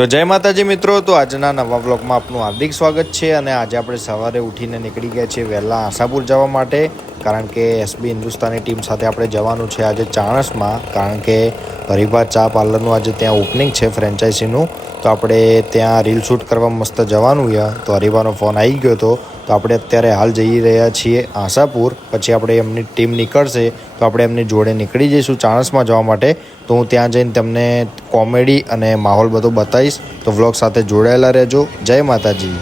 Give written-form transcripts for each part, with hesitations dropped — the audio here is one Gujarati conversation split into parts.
તો જય માતાજી મિત્રો, તો આજના નવા વ્લોગમાં આપનું હાર્દિક સ્વાગત છે। અને આજે આપણે સવારે ઉઠીને નીકળી ગયા છીએ વહેલા આશાપુર જવા માટે, કારણ કે એસબી હિન્દુસ્તાની ટીમ સાથે આપણે જવાનું છે આજે ચાણસમાં, કારણ કે હરિભા ચા પાર્લરનું આજે ત્યાં ઓપનિંગ છે ફ્રેન્ચાઇઝીનું। તો આપણે ત્યાં રીલ શૂટ કરવા મસ્ત જવાનું છે। તો હરિભાનો ફોન આવી ગયો હતો, તો આપણે અત્યારે હાલ જઈ રહ્યા છીએ આશાપુર। પછી આપણે એમની ટીમ નીકળશે તો આપણે એમની જોડે નીકળી જઈશું ચાણસમાં જવા માટે। તો હું ત્યાં જઈને તમને કોમેડી અને માહોલ બધો બતાવીશ, તો વ્લોગ સાથે જોડાયેલા રહેજો। જય માતાજી।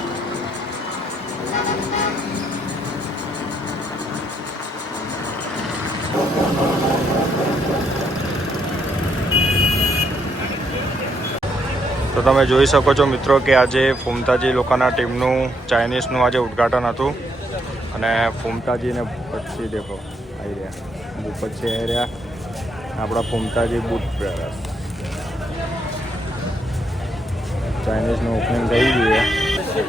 તો તમે જોઈ શકો છો મિત્રો કે આજે ફૂમતાજી લોકોના ટીમનું ચાઇનીઝનું આજે ઉદ્ઘાટન હતું। અને ફૂમતાજીને પછી દેખો આવી રહ્યા, પછી આવી રહ્યા આપણા ફૂમતાજી બૂટ પહેર્યા, ચાઇનીઝનું ઓપનિંગ થઈ ગયું છે।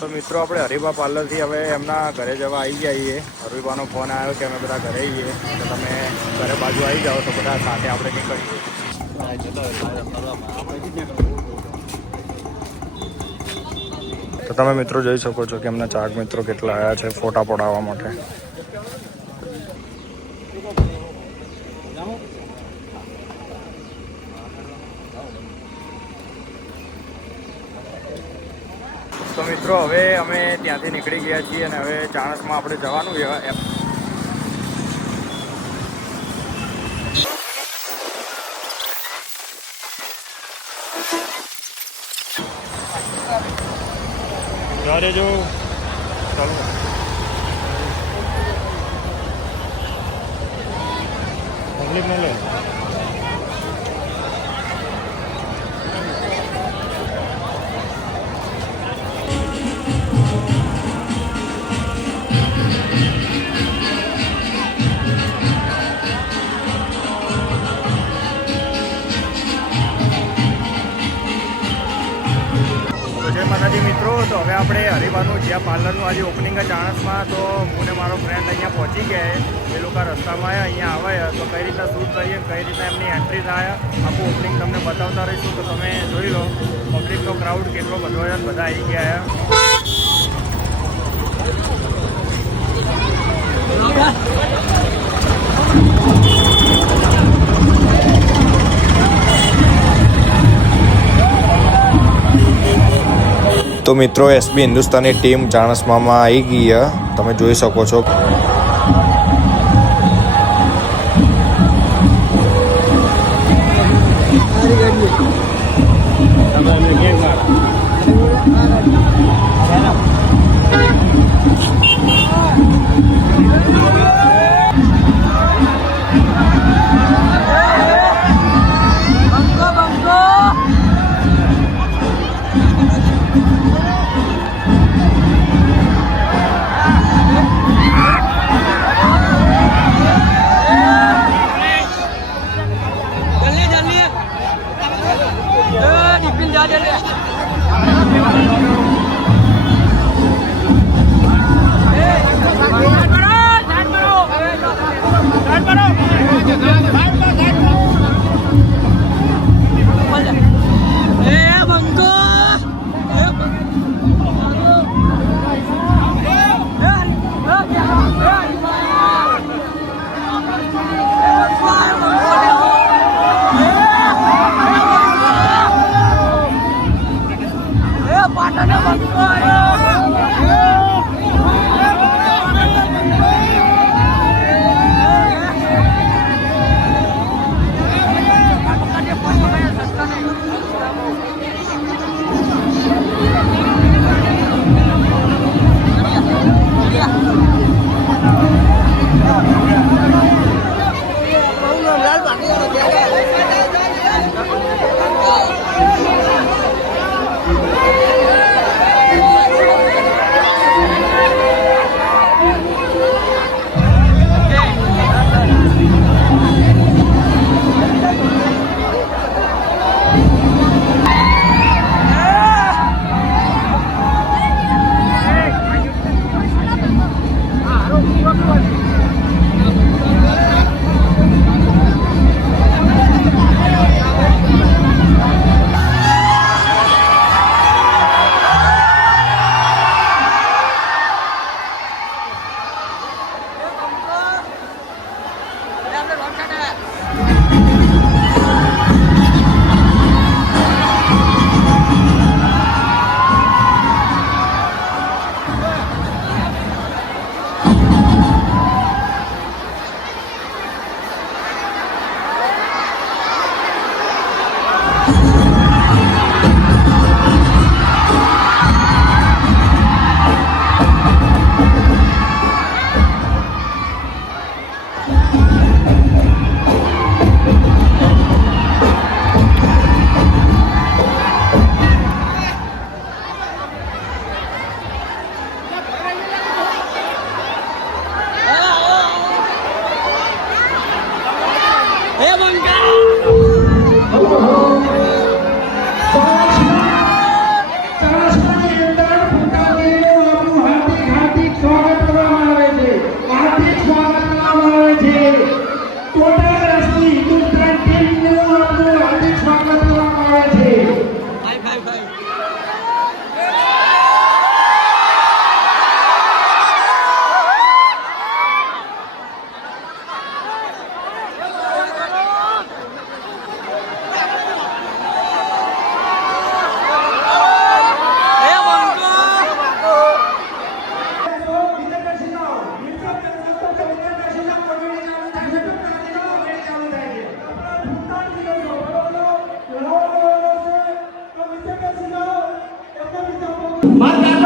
તો મિત્રો આપણે હરિભા પાર્લરથી હવે એમના ઘરે જવા આવી જઈએ। હરિભાનો ફોન આવ્યો કે અમે બધા ઘરે આવીએ, તો તમે ઘરે બાજુ આવી જાઓ તો બધા સાથે આપણે નીકળીએ। તો તમે મિત્રો જોઈ શકો છો કે એમના ચાહક મિત્રો કેટલા આવ્યા છે ફોટા પડાવવા માટે। તો મિત્રો હવે અમે ત્યાંથી નીકળી ગયા છીએ અને હવે ચાણસમાં આપણે જવાનું છે। ઘરે જો ચાલો પબ્લિક ન લે। જય માતાજી મિત્રો, તો હવે આપણે હરિભાનું જ્યાં પાર્લરનું આજે ઓપનિંગ છે ચાણસમાં, તો હું ને મારો ફ્રેન્ડ અહીંયા પહોંચી ગયા। એ લોકો રસ્તામાં અહીંયા આવ્યા, તો કઈ રીતના શૂટ કરીએ, કઈ રીતના એમની એન્ટ્રી થાય, આખું ઓપનિંગ તમને બતાવતા રહીશું। તો તમે જોઈ લો પબ્લિકનો ક્રાઉડ કેટલો બધો છે, બધા આવી ગયા। તો મિત્રો એસબી હિન્દુસ્તાની ટીમ ચાણસમાં આવી ગઈ છે, તમે જોઈ શકો છો।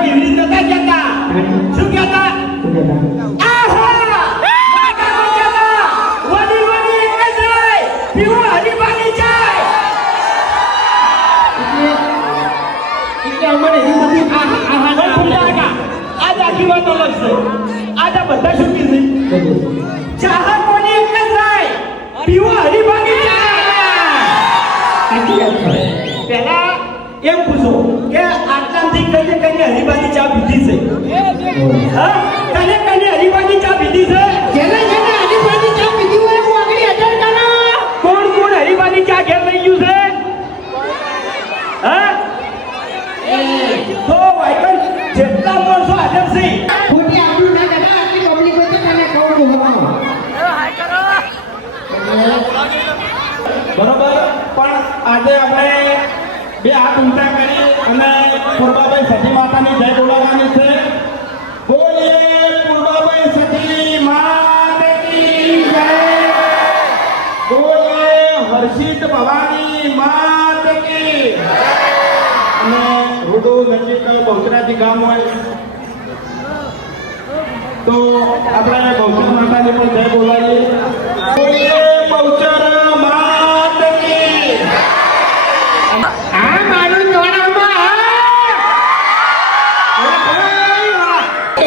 એવી રીતે નતા કહેતા. શું કહેતા? આહા! કાકા કહેતા, વડી વડી એક જ જાય, પીવો હરીબાની જાય. એટલે અમારે એ બધું આજ આખી વાત અલગ છે. આજ આ બધા શું કીધું? ચાહત કોની એક જ જાય, પીવો હરીબાની જાય. પહેલા એમ પૂછો કે આટલાથી કઈ કઈ હરીબાની ચા પીધી છે? હા, કને કને હરીબાની ચા પીધી છે? જેને જેને હરીબાની ચા પીધી હોય હું આગળ અટેન્ડ કરો. કોણ કોણ હરીબાની ચા ઘેર લઈ ગયું છે? હા, તો વાયકન જેટલા માણસો હાજર છે ખોટી આપણું ના કહેતા, આટલી પબ્લિક હોય તો તને કહું છું હા. બરોબર. પણ આજે આપણે બે હાથ ઊંચા કરી અને પૂર્વાભાઈ સતી માતાની જય બોલાવવાની છે. બોલીએ પૂર્વાભાઈ સતી માતાની જય. બોલીએ હર્ષિત ભવાની માત કી. અને રૂડો નજીક બહુચરાજી ગામ હોય તો આપણે બહુચર માતાની પણ જય બોલાવીએ. બોલીએ બહુચર માત કી. આ મારું જોડામાં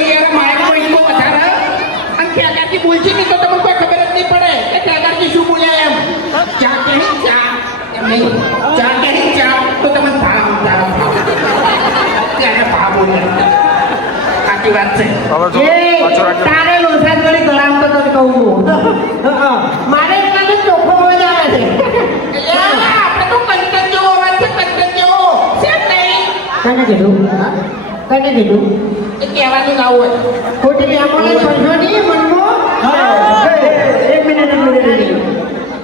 યાર મારા કોઈ ઈકો વધારે અને ત્યાગાથી બોલશે ને તો તમને કોઈ ખબર જ નહીં પડે કે ત્યાગાથી શું બોલ્યા એમ. ચા કેની ચા એમ નહીં, ચા કેની ચા તો તમે ભાવ ત્યારે ભાવ બોલ્યા. સાચી વાત છે. તારે લોસા જોડી ગળામતો તો કહું છું. મારે એટલા ચોખ્ખો મજા આવે છે. આપણે તો કંટન જેવો અવાજ છે, કંટન જેવો છે નહીં. કને કીધું? કને કીધું? એ કહેવાનું ના હોય. ખોટી વ્યામોને સમજો નહીં મનમાં. એક મિનિટ.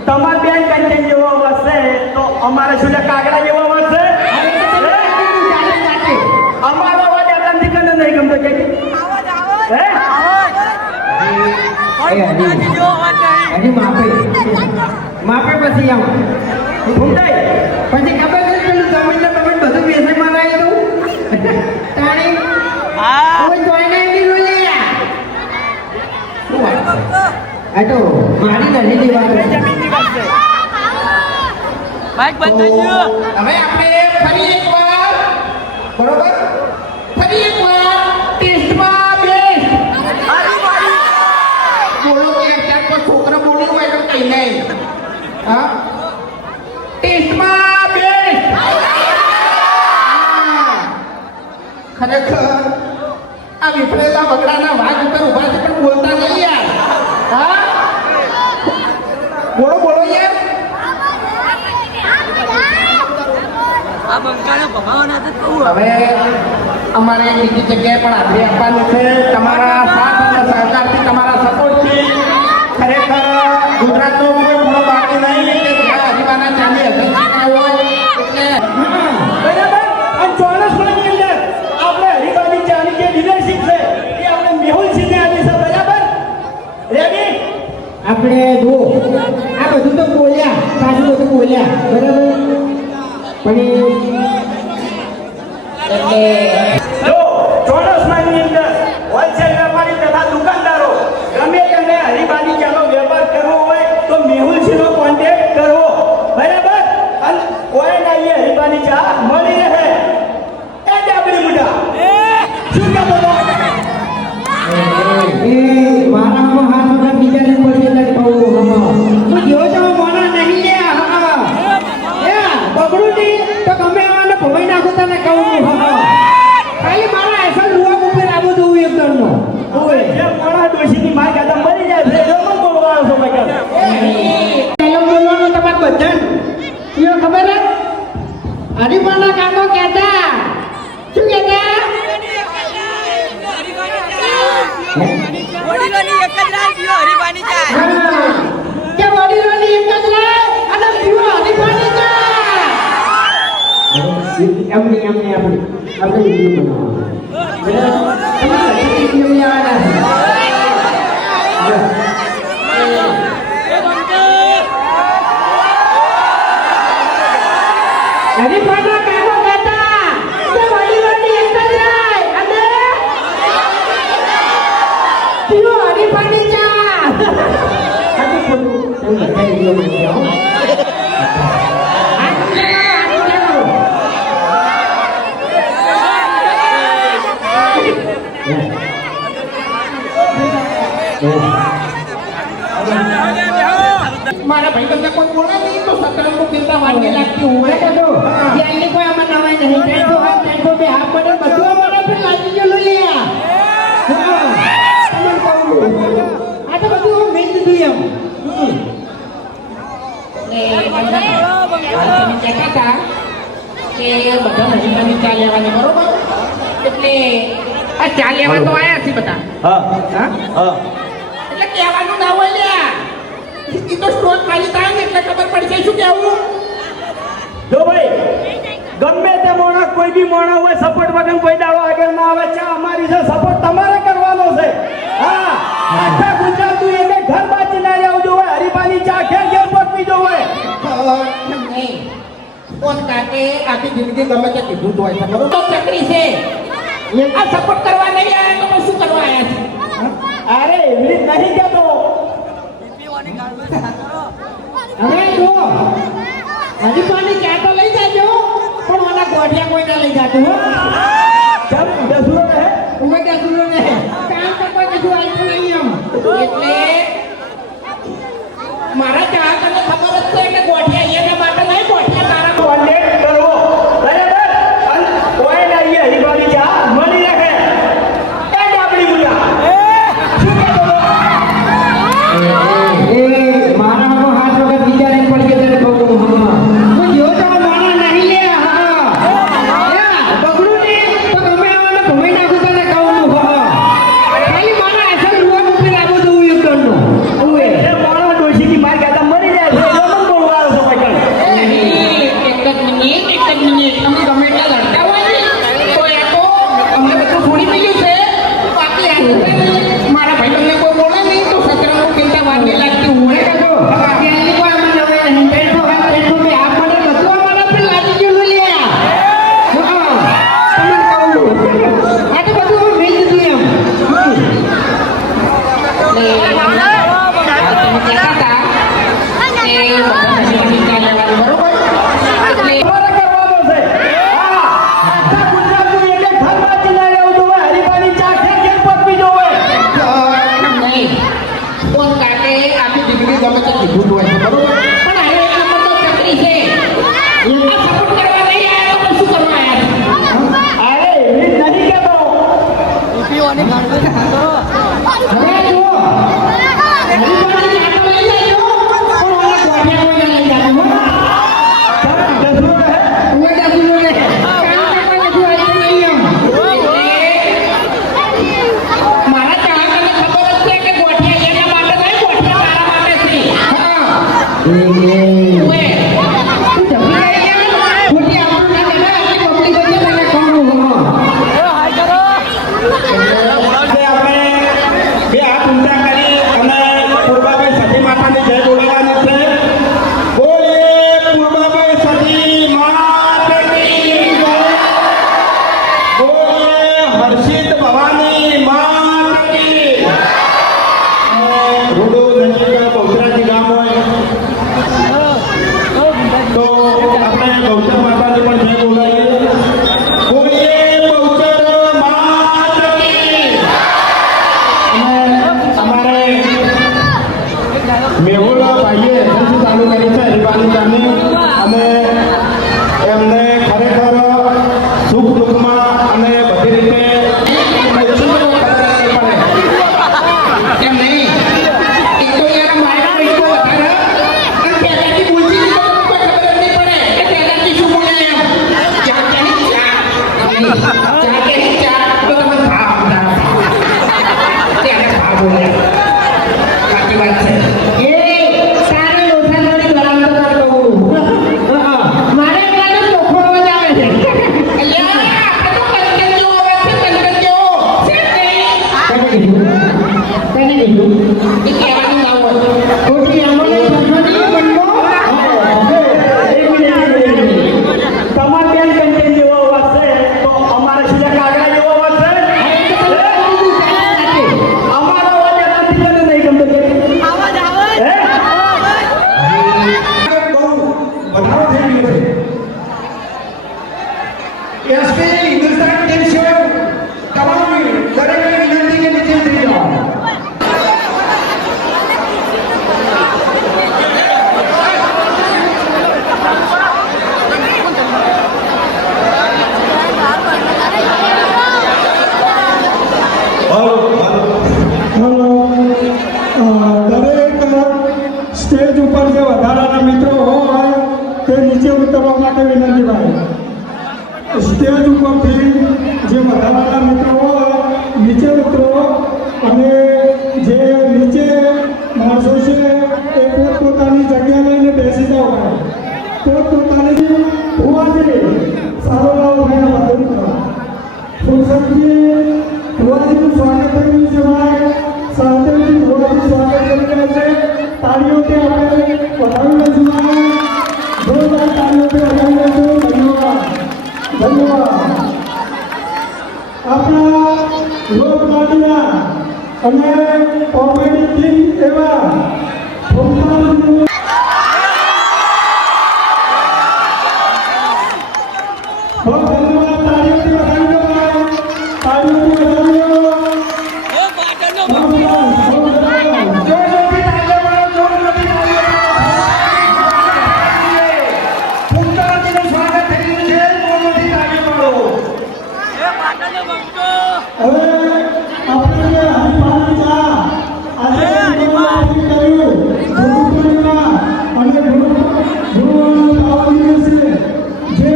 તમાર બેન કંચન જેવો અવાજ છે તો અમારે શું લે કાગડા જેવો અવાજ છે? અમારો અવાજ આટલાથી કને નહીં ગમતો કે હે? હજી માપે પછી આવો ઘૂમતાઈ પછી ખબર છે પેલું જમીન તમે બધું બેસે મારાય દઉં તાણી કોઈ જોઈ નહીં દીધું લે શું વાત છે? આ તો મારી નજીકની વાત છે. જમીનની વાત છે. માઈક બંધ થઈ ગયું. હવે આપણે ફરી એકવાર બરોબર ફરી એકવાર ટેસ્ટમાં બેસ બોલો કે ક્યાંક કોઈ છોકરા બોલ્યું હોય તો કઈ નહીં. હા ટેસ્ટમાં બેસ. ખરેખર આ વિફરેલા વગડાના વાઘ ઉપર ઉભા છે પણ બોલતા નહીં યાર. હા બોલો બોલો યાર. આ બંકાનો ભમાવાના તો કહું હવે અમારે બીજી જગ્યાએ પણ હાજરી આપવાની છે. તમારા સાથ અને સહકારથી, તમારા સપોર્ટથી ખરેખર ગુજરાતનો કોઈ ખૂણો બાકી નહીં કે જ્યાં હરિવાના ચાલી અધ્યક્ષતા હોય એટલે બરાબર. અને ચોરસમાની અંદર આપણે હરિભાની ચાની જે લીડરશીપ છે એ આપણે મેહુલસિંહને આપી છે. બરાબર. રેડી? આપણે જો આ બધું તો બોલ્યા, પાછું બધું બોલ્યા બરાબર, પણ એટલે જો ચોરસમાની અંદર હોલસેલ વેપારી તથા દુકાનદારો ગમે તેમને હરિભાની ચાનો વેપાર કરવો હોય તો મેહુલસિંહનો કોન્ટેક્ટ કરવો. બરાબર. અને કોઈ ના એ હરિભાની ચા મળી રહે. એ ડાબડી મુઢા શું કહેતો હતો? એ મારામાં હાથ વગર બીજાને પડી જતા કહું હમણાં હું જેવો તો મોના નહીં લે હા એ બગડું નહીં તો ગમે એવાને ભમાઈ નાખું તને કહું હમણાં ખાલી મારા એસલ રૂવા ઉપર આવો દઉં એકદમ નો જે મોણા ડોશીની માં કહેતા મરી જાય છે એનો પણ બોલવાનો છો ભાઈ. પહેલો બોલવાનો તમારે બધા કયો ખબર હે હરિભાના કાકો કહેતા શું કહેતા વડીલોની એક જ રાત પીવો હરીફાની ચા. કે વડીલોની એક જ રાત અને પીવો હરીફાની ચા. એમની આપણે વિડીયો હરીફાના કાકો કહેતા કે વડીલોની એક જ રાત અને તું લખાઈ દીધો મને હો આ તું મારા ભાઈ તમને કોઈ બોલે નહીં તો સતરંગો કેતા વાગે લાગતી હોય તો જ્યાંની કોઈ આમાં નવાય નહીં ટેન્ટો હાથ ટેન્ટો બે હાથ પડે બધું અમારા પર લાગી ગયેલું લ્યા તમને કહું આ તો બધું હું મેં દીધું એમ કહેતા હતા કે બધા મહિનાની ચા લેવાની બરોબર એટલે આ ચા લેવા તો આયા છે બધા હા હા હા એટલે કહેવાનું ના હોય લ્યા ઈ તો સ્ટોન ખાલી થાય ને એટલે ખબર પડી જાય શું કેવું જો ભાઈ ગમે તે મોણા કોઈ બી મોણા હોય સપોર્ટ વગર કોઈ દાડો આગળ ના આવે ચા અમારી છે સપોર્ટ તમારે કરવાનો છે હા આખા ગુજરાતનું એક એક ઘર બાજી ના લેવું જોવે હરીફાની ચા ઘેર ઘેર પકવી જોવે નહીં કોણ કાકે આખી જિંદગી ગમે તે કીધું તો હોય છે બરોબર તો ચકરી છે આ સપોર્ટ કરવા નહીં આયા તો પછી શું કરવા આયા છે અરે એવી રીત નહીં કહેતો હવે જો હજી પાણી ક્યાં તો લઈ જાજો પણ ઓના ગોઠિયા કોઈ ના લઈ જાજો હો ચાલ દસલો રહે ઉમે દસુલો ને કામ તો કોઈ કશું આલ્યું નહીં એમ એટલે મારા ચાહકોને ખબર જ છે કે ગોઠિયા એના માટે નહીં ગોઠિયા તારા કોન્ટેક્ટ કરવો બરાબર અને કોઈ ના એ હરીફાની ચા મળી રાખે એ ડાબડી મુલા શું કહેતો મારાનો હાથ વગર વિચારે પડી ગયો તને બગડું હા હું જો તો મારા નહીં લે હા બગડું ને તો ગમે આવવાનો ભમે નાખું તને કહું હા ખાલી મારા અસલ રૂવા મૂકી લાગો તો હું એક કરનો ઓએ એ મોણો ડોશીની માર ગાતા મરી જાય છે એનો મન બોલવા આવે છે પકડ એક જ મિનિટ તમે ગમે એટલા લડતા હોય ને તો એ તો અમને બધું છોડી મળ્યું છે બાકી મારા ભાઈ તમને કોઈ બોલે નહીં તો સતરંગો કેતા વાર નહીં લાગતી હોય ત્યાંની કોઈ આમાં નવે નહીં ટેન્ટો હાથ ટેન્ટો બે હાથ પડે બધું અમારા પર લાગી ગયેલું લ્યા હા તમને કહું આ તો બધું હું મેં દીધું એમ તમે કહેતા હતા કે બધા નજીકની ચા લેવાની બરોબર એટલે તમારે કરવાનો છે હા આખા ગુજરાતનું એક એક ઘર બાજી ના લેવું જોવે હરીફાની ચા ઘેર ઘેર પકવી જોવે નહીં કોણ કાકે આખી ડિગ્રી ગમે તે કીધું હોય છે બરોબર પણ આ એક નંબર તો ચકરી છે આ સપોર્ટ કરવા નહીં આયા તો શું કરવા આયા અરે એવી રીત નહીં કહેતો પીઓને ગાડવે કરો હવે જો હરીફાની ચાટો લઈ જાજો પણ ઓલા ગોઠિયા કોઈ ના લઈ જાજો હો ચાલ દસલો રહે ઉમે દસુલો ને કામ તો કોઈ કશું આલ્યું નહીં એમ મારા ચાહકોને ખબર જ છે કે ગોઠિયા એના માટે નહીં ગોઠિયા તારા માટે છે હા ઓએ તું જમી લઈ ગયા ખોટી આપણું ના કરે આટલી પબ્લિક વચ્ચે તને કહું હા આજે આપણે બે હાથ ઊંચા કરી અને પૂર્વાભાઈ સતી માતાની જય બોલાવવાની છે બોલીએ પૂર્વાભાઈ સતી માતા કી જય બોલીએ હર્ષિત ભવાની માતા કી રૂડો નજીક બહુચરાજી ગામ હોય તો આપણે બહુચર માતાની પણ જય બોલાવીએ બોલીએ બહુચર માતા કી અને અમારે મેહુલા ભાઈએ એજન્સી ચાલુ કરી છે હરીફાની ચાની અને એમને ખરેખર સુખ દુઃખમાં અને બધી રીતે કેમ નહીં એક તો યાર મારા પૈસો વધારે અને પહેલાથી બોલતી હતી તો કોઈ ખબર જ નહીં પડે કે પહેલાથી શું એસપી હિન્દુસ્તાન ટીમ છે તમામ દરેકને વિનંતી કે નીચે ઉતરી જાઓ. દરેક સ્ટેજ ઉપર જે વધારાના મિત્રો હોય તે નીચે ઉતરવા માટે વિનંતી ભાઈ. સ્ટેજ ઉપરથી જે વધારાના મિત્રો હોય નીચે ઉતરો અને જે નીચે માણસો છે એ પોતપોતાની જગ્યા લઈને બેસી જાઓ ભાઈ. પોતપોતાની હોવાથી સારો લાવો ભાઈ વધુ કરો. ફુરસતથી હોવાજીનું સ્વાગત કર્યું છે ભાઈ. સાહેબજી હોવાજી સ્વાગત કરી રહ્યા છે. તાળીઓથી આપણે વધાવી લઈશું ભાઈ. જોરદાર તાળીઓથી વધાવી લઈશું. ધન્યવાદ ધન્યવાદ. આપણા લોકમાન્યના અને કોમેડી કિંગ એવા ભૂમકાળજીનું બહુ ધન્યવાદ. તાળીઓથી વધાવી દો ભાઈ. તાળીઓથી વધાવી દો. એ પાટણનો બહુ સરસ, બહુ સરસ. જોરથી તાળીઓ પાડો, જોરથી તાળીઓ પાડો. ફૂમતાજીનું સ્વાગત થઈ રહ્યું છે, જોરથી તાળીઓ પાડો. એ પાટણનો બંકો હવે આપણે જે હરિભાઈ ચા આજે ગુરુવારે કર્યું, ગુરુ પૂર્ણિમા અને ગુરુવારનો પાવન દિવસ છે. જે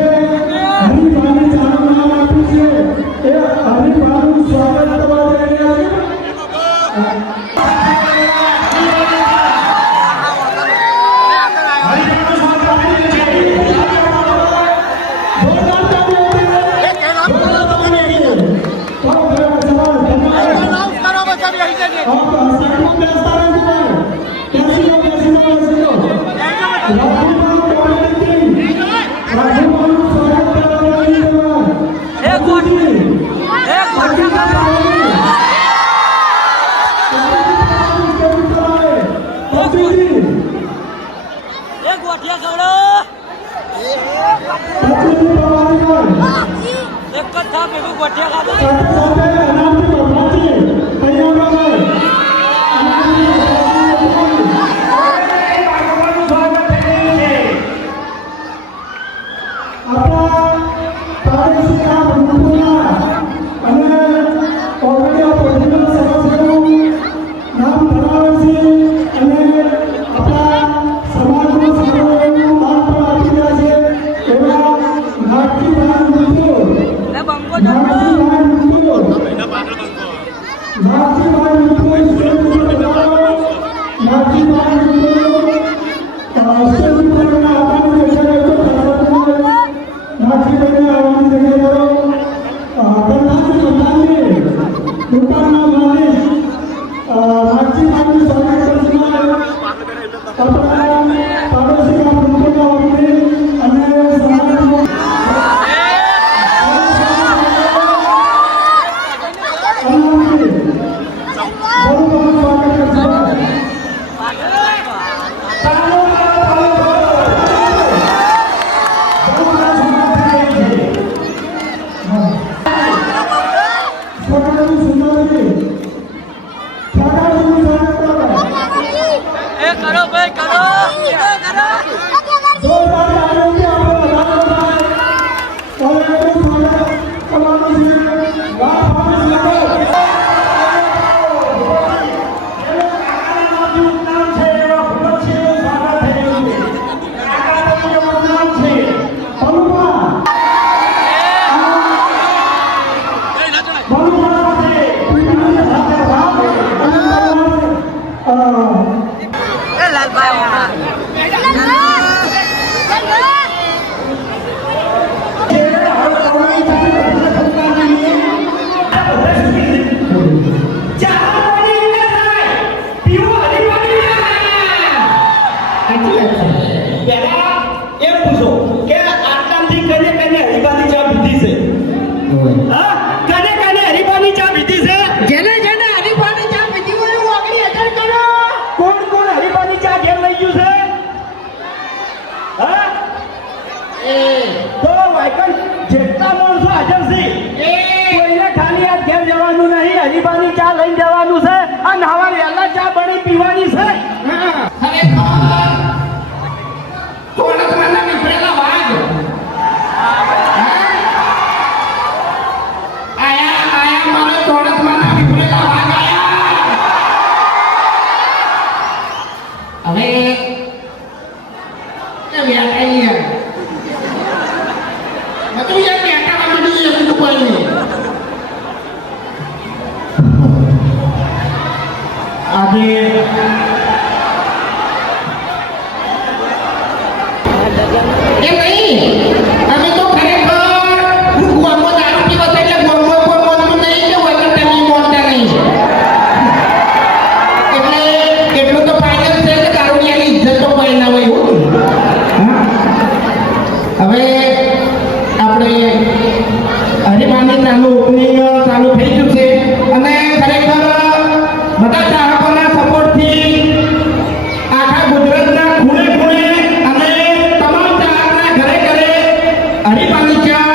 હરિભાઈ ચાનું નામ આપ્યું છે એ હરિભાઈનું સ્વાગત કરવા જઈ રહ્યા છે. હરિભાઈનું સ્વાગત થઈ રહ્યું છે. જોરદાર તાળીઓથી, જોરદાર તાળીઓથી. બહુ સરસ, સરસ. ધન્યવાદ. સાઈડમાં બેસતા રહેજો ભાઈ. બેસી જાઓ, બેસી જાઓ, બેસી જાઓ. Rajubhai comedy king. રાજુભાઈનું સ્વાગત કરવા જઈ રહ્યા છે. એ ગોઠવી. એ એ ગોઠિયા ખવડો. એક જ થા ભેગું ગોઠિયા ખાધો. ભગવાનનું સ્વાગત થઈ રહ્યું છે. એ બંકો જતો. એ કરો ભાઈ કરો. એ લાલભાઈ જેને જેને હરીફાની ચા પીધી હોય એવું આગળ અટલ કરો. કોણ કોણ હરીફાની ચા ઘેર લઈ ગયું છે? હા? તો વાયકન જેટલા માણસો હાજર છે કોઈને ખાલી હાથ ઘેર જવાનું નહીં હરીબાની ચા લઈને જવાનું છે અને હવા વહેલા ચા બની પીવાની છે ચોણસમાના નીકળેલા વાઘ આયા મારા ચોણસમાના નીકળેલા વાઘ આયા હવે એ વ્યાટાઈ યાર બધું યાર વ્યાટાવા માંડ્યું છે બધું કોઈ નહીં આજે એ નહીં અમે તો ખરેખર ગોમો દારૂ પીવો તો એટલે ગોમો કોઈ મોનતું નહીં કે વગર તમે મોનતા નહીં એટલે એટલું તો ફાઇનલ છે કે દારૂડિયાની ઇજ્જત તો કોઈ ના હોય એવું હવે આપણે હરિમાની ચાલુ ઓપનિંગ ચાલુ થઈ ગયું છે અને ખરેખર બધા ચાહકોના સપોર્ટથી આખા ગુજરાતના ખૂણે ખૂણે અને તમામ ચાહકના ઘરે ઘરે હરિમાની ચા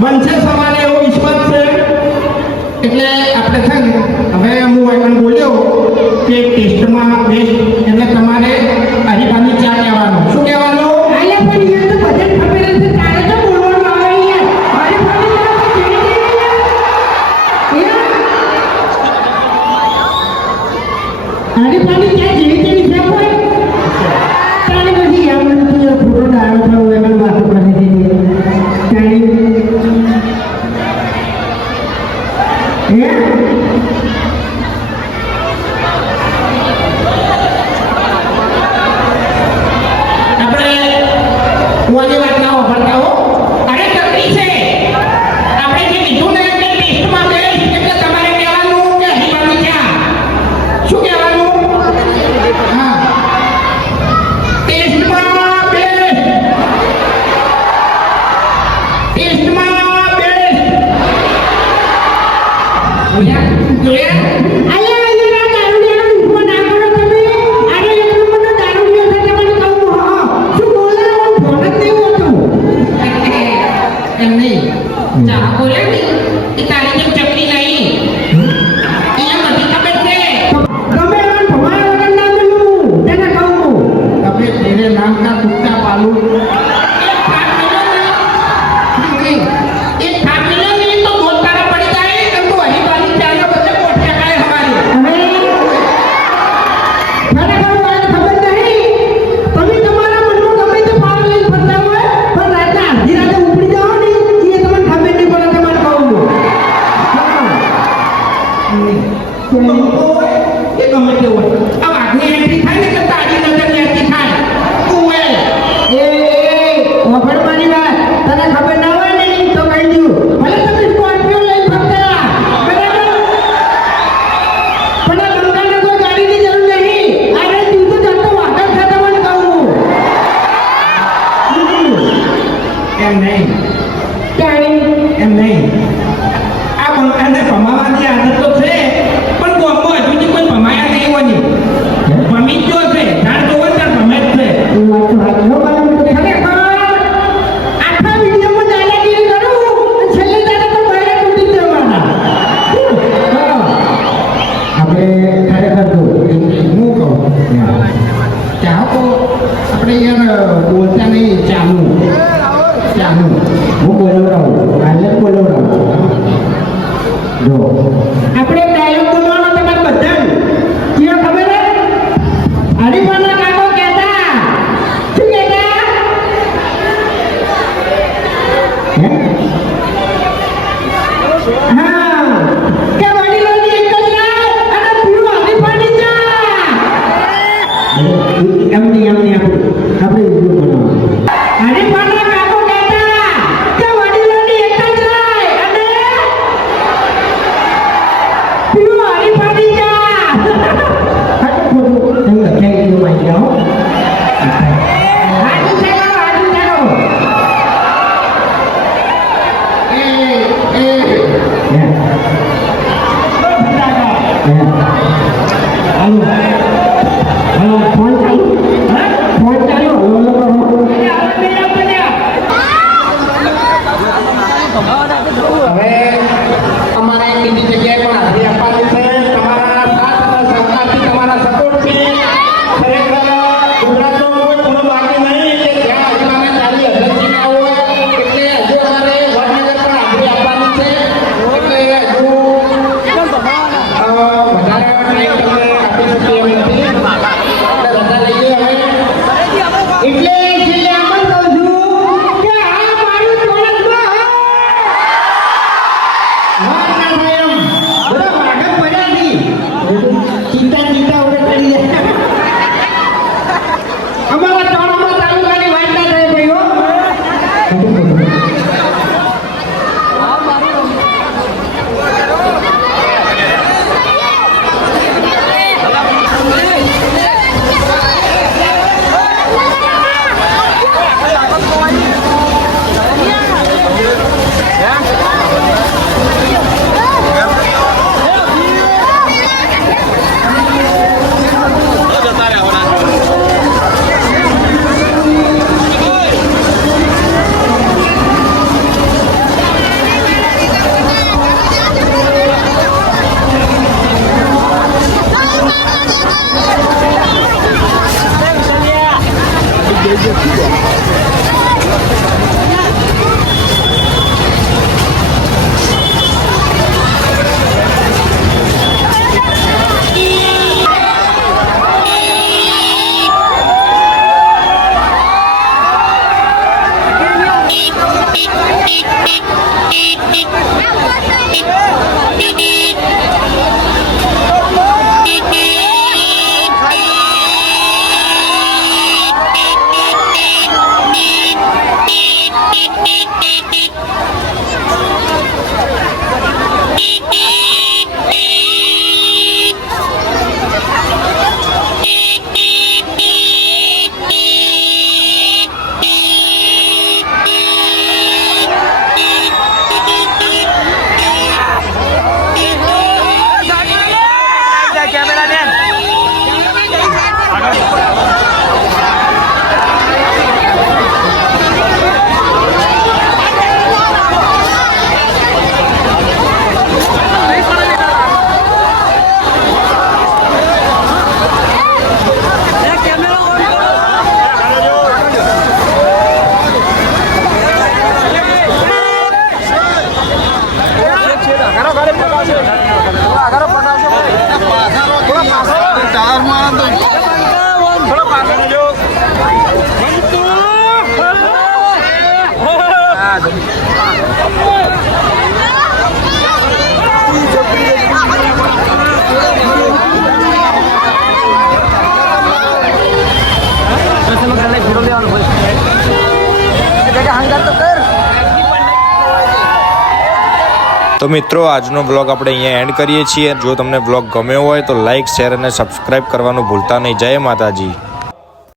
બનશે સવારે એવો વિશ્વાસ છે એટલે આપણે છે ને હવે હું એમ બોલ્યો કે ટેસ્ટમાં બેસ્ટ એટલે તમારે હરિમાની ચા કહેવાનું શું કહેવાનું આલે પણ યાર તો બજેટ ખબર છે તારે તો બોલવાનું આવે યાર મારી પાસે અરે પાણી ક્યાં જેવી તેવી છે કોઈ તારે પછી આપણે તો ફોટો ડાળો થયો એમાં વાતો કરી દીધી તારે આપણે કોની વાત ના વાપરતા હો અરે તકડી છે આપણે જે કીધું ને કે ટેસ્ટમાં બેસ્ટ એટલે તમારે કહેવાનું કે હરિમાની ચા શું કહેવાનું હા ટેસ્ટમાં બેસ્ટ જોયા આલે આલે દારૂડિયાનો ઊભો ના કરો તમે અરે એટલું બધો દારૂડિયો છે તમને કહું હા શું બોલાવો ફોન જ નહીં હોતું એમ નહીં ચા બોલે ને એ તારી જેમ ચપટી નહીં અહીંયા બધી ખબર છે તમે એમાં તમારા વગર ના મળ્યું તેને કહું તમે તેરે નામ કા કુત્તા પાલુ એક થાક મિલો નહીં તો દો તારા પડી જાય તો હરિવાલી ચાલો બધે પોઠિયા કાય હમારી ખરેખર વાત ખબર નહીં તમે તમારા મનમાં ગમે તે પાર લઈને ફરતા હોય પણ રાતના આધી રાતે ઉપડી જાઓ ને એ તમને ખબર નહીં પડે તમારે કહું એ ગમે તે હોય આ વાઘની એન્ટ્રી થાય ને કે તારી નજરની એન્ટ્રી થાય તું એ વફડ મારી વાત તને ખબર ના હોય ને તો કહી દઉં ભલે તમે સ્કોર્પિયો લઈને ફરતા બરાબર પણ આ બંગાળને કોઈ ગાડીની જરૂર નહીં અરે તું તો જતો વાઘર છે તમને કહું એમ નહીં એમ નહીં આ બંકાને ભમાવાની આદત તો છે પણ ગોમમાં હજુ સુધી કોઈ ભમાયા નહીં હોની ભમી જ જો છે જાણ જોવો ત્યાં ભમે જ છે એ વાત તો હાચી હો બાળક ખરેખર આખા વિડીયોમાં દાદાગીરી કરું અને છેલ્લે દાદા તો બહાર તૂટી જ જવાના આપણે ખરેખર જો હું કહું ચાહકો આપણે યાર બોલતા નહીં ચાલુ હું બોલવડાવું આજે બોલવડાવું જો આપણે ડાયલોગ બોલવાનો તમારે બધાને કેવો ખબર હે હરિમાના કાકો કહેતા શું કહેતા હા કે વડીલોની એક જ રાત અને પીવું હરીફાની ચા એમ નહીં આપણે વિડીયો બનાવવાનો હરીફાના કાકો કહેતા કે વડીલોની એક જ રાત અને પીવું હરીફાની ચા ખોટું તમે લખ્યા ગયું માહિતી આવો હાજુ ચાલો તો મિત્રો આજનો બ્લોગ આપણે અહીંયા એન્ડ કરીએ છીએ. જો તમને બ્લોગ ગમ્યો હોય તો લાઇક, શેર અને સબસ્ક્રાઇબ કરવાનું ભૂલતા નહીં. જય માતાજી.